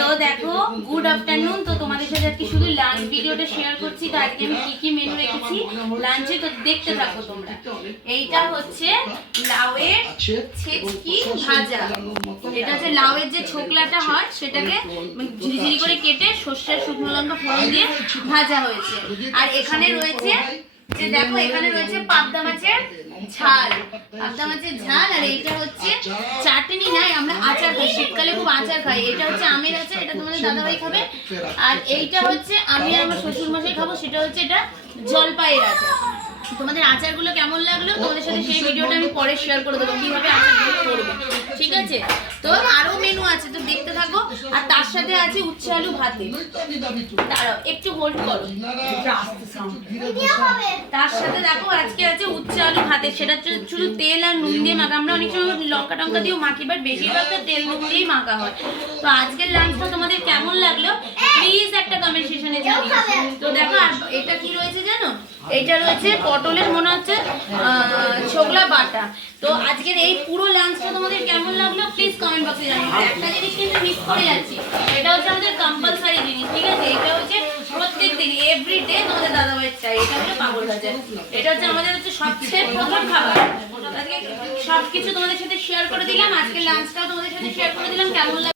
তো দেখো good afternoon. তো তোমাদের সাথে আজকে শুধু লাঞ্চ ভিডিওটা শেয়ার করছি। তো আজকে আমি কি কি মেনু রেখেছি লাঞ্চে, তো দেখতে থাকো তোমরা। এইটা হচ্ছে লাউয়ের ছেচকি ভাজা। এটা হচ্ছে লাউয়ের যে ছোকলাটা হয় সেটাকে ঝিরিঝিরি করে কেটে সর্ষের শুকনো লঙ্কা ফোড়ন দিয়ে ভাজা হয়েছে। আর এখানে রয়েছে যে দেখো, এখানে রয়েছে পাবদা মাছের ঝাল, পাবদা মাছের ঝাল। আর এইটা হচ্ছে চাটনি, নাই আমরা আচার খাই, শীতকালে খুব আচার খাই। এটা হচ্ছে আমের আচার, এটা তোমাদের দাদাভাই খাবে। আর এইটা হচ্ছে আমি আর আমার শ্বশুর মশাই খাবো, সেটা হচ্ছে এটা জলপাইয়ের আচার। তোমাদের আচারগুলো কেমন লাগলো তোমাদের সাথে সেই ভিডিওটা আমি পরে শেয়ার করে দেবো, কিভাবে আচারগুলো করবে, ঠিক আছে? তো আরো মেনু আছে, তো দেখতে থাকো। আর তার সাথে আছে উচ্ছে আলু ভাতে। দাঁড়াও একটু হোল্ড করো। তার সাথে দেখো আজকে আছে উচ্ছে আলু ভাতে, সেটা শুধু তেল আর নুন দিয়ে মাখা। আমরা অনেক সময় লঙ্কা টঙ্কা দিয়েও মাখি, বাট বেশিরভাগটা তেল নুন দিয়েই মাখা হয়। তো আজকের লাঞ্চটা তোমাদের কেমন লাগলো প্লিজ একটা কমেন্ট সেকশনে জানিও। তো দেখো আর এটা কি রয়েছে জানো, এইটা রয়েছে পটলের মনে হচ্ছে ছোকলা বাটা। তো আজকের এই পুরো লাঞ্চটা তোমাদের কেমন লাগলো প্লিজ কমেন্ট বক্সে জানিও। একটা জিনিস কিন্তু মিস করে যাচ্ছি, এটা হচ্ছে আমাদের কম্পালসারি জিনিস, ঠিক আছে? এটা হচ্ছে প্রত্যেক দিন এভরিডে তোমাদের দাদাভাইয়ের চাই, এটা হচ্ছে পাগল ভাজা। এটা হচ্ছে আমাদের হচ্ছে সবচেয়ে প্রধান খাবার। আজকে সবকিছু তোমাদের সাথে শেয়ার করে দিলাম, আজকের লাঞ্চটাও তোমাদের সাথে শেয়ার করে দিলাম। কেমন লাগলো